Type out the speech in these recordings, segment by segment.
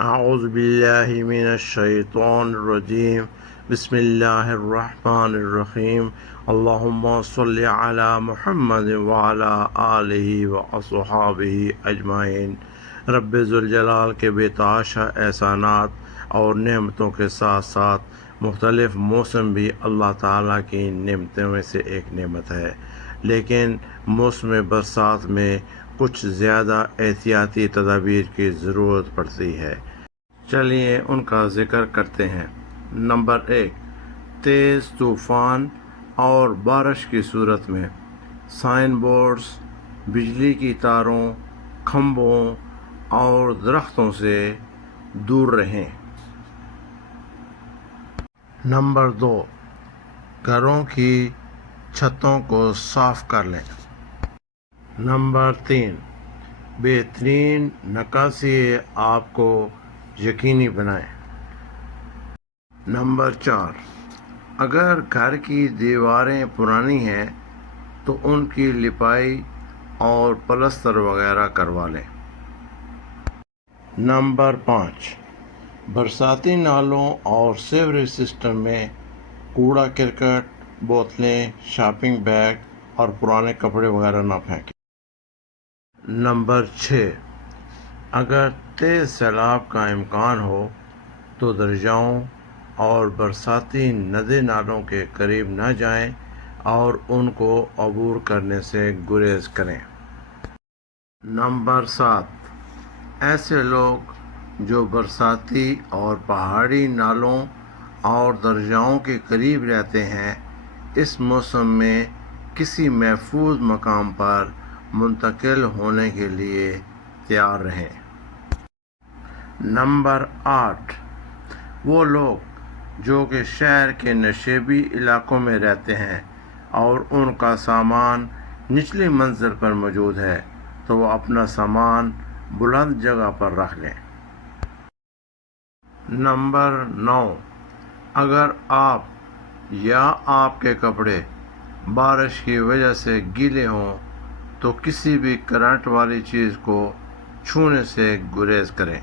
اعوذ باللہ من الشیطان الرجیم بسم اللہ الرحمن الرحیم اللہم صلی علی محمد وعلی آلہ واصحابہ اجمعین۔ رب ذوالجلال کے بے تحاشا احسانات اور نعمتوں کے ساتھ ساتھ مختلف موسم بھی اللہ تعالیٰ کی نعمتوں میں سے ایک نعمت ہے، لیکن موسم برسات میں کچھ زیادہ احتیاطی تدابیر کی ضرورت پڑتی ہے۔ چلیے ان کا ذکر کرتے ہیں۔ نمبر 1، تیز طوفان اور بارش کی صورت میں سائن بورڈز، بجلی کی تاروں، کھمبوں اور درختوں سے دور رہیں۔ نمبر 2، گھروں کی چھتوں کو صاف کر لیں۔ نمبر 3، بہترین نکاسی آپ کو یقینی بنائیں۔ نمبر 4، اگر گھر کی دیواریں پرانی ہیں تو ان کی لپائی اور پلستر وغیرہ کروا لیں۔ نمبر 5، برساتی نالوں اور سیوریج سسٹم میں کوڑا کرکٹ، بوتلیں، شاپنگ بیگ اور پرانے کپڑے وغیرہ نہ پھینکیں۔ نمبر 6، اگر تیز سیلاب کا امکان ہو تو دریاؤں اور برساتی ندی نالوں کے قریب نہ جائیں اور ان کو عبور کرنے سے گریز کریں۔ نمبر 7، ایسے لوگ جو برساتی اور پہاڑی نالوں اور دریاؤں کے قریب رہتے ہیں، اس موسم میں کسی محفوظ مقام پر منتقل ہونے کے لیے تیار رہیں۔ نمبر 8، وہ لوگ جو کہ شہر کے نشیبی علاقوں میں رہتے ہیں اور ان کا سامان نچلی منزل پر موجود ہے تو وہ اپنا سامان بلند جگہ پر رکھ لیں۔ نمبر 9، اگر آپ یا آپ کے کپڑے بارش کی وجہ سے گیلے ہوں تو کسی بھی کرنٹ والی چیز کو چھونے سے گریز کریں۔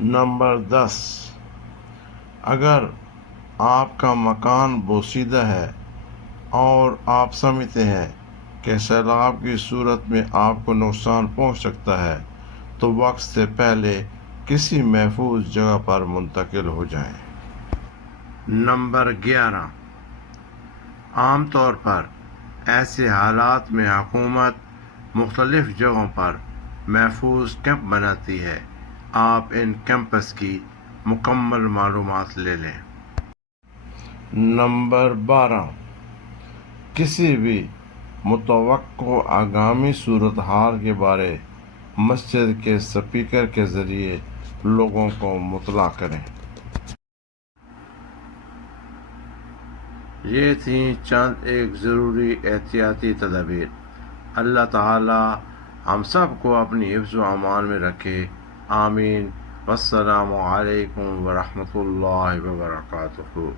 نمبر 10، اگر آپ کا مکان بوسیدہ ہے اور آپ سمجھتے ہیں کہ سیلاب کی صورت میں آپ کو نقصان پہنچ سکتا ہے تو وقت سے پہلے کسی محفوظ جگہ پر منتقل ہو جائیں۔ نمبر 11، عام طور پر ایسے حالات میں حکومت مختلف جگہوں پر محفوظ کیمپ بناتی ہے، آپ ان کیمپس کی مکمل معلومات لے لیں۔ نمبر 12، کسی بھی متوقع آگامی صورتحال کے بارے مسجد کے اسپیکر کے ذریعے لوگوں کو مطلع کریں۔ یہ تھیں چند ایک ضروری احتیاطی تدابیر۔ اللہ تعالی ہم سب کو اپنی حفظ و امان میں رکھے، آمین۔ والسلام علیکم ورحمۃ اللہ وبرکاتہ۔